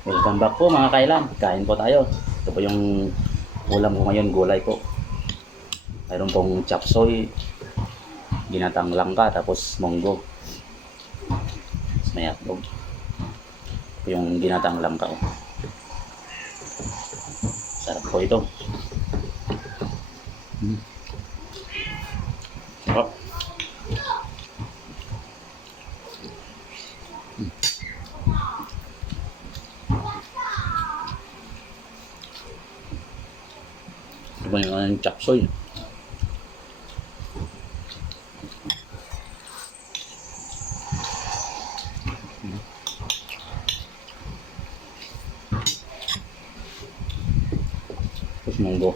Welcome back po mga kailan. Kain po tayo. Ito po yung ulam ko ngayon, gulay po. Mayroon pong chop suey, ginatang langka, tapos munggo. Tapos may hotdog. Ito yung ginatang langka. Oh. Sarap po ito. Sarap. Ito po yung chop suey. Tapos munggo.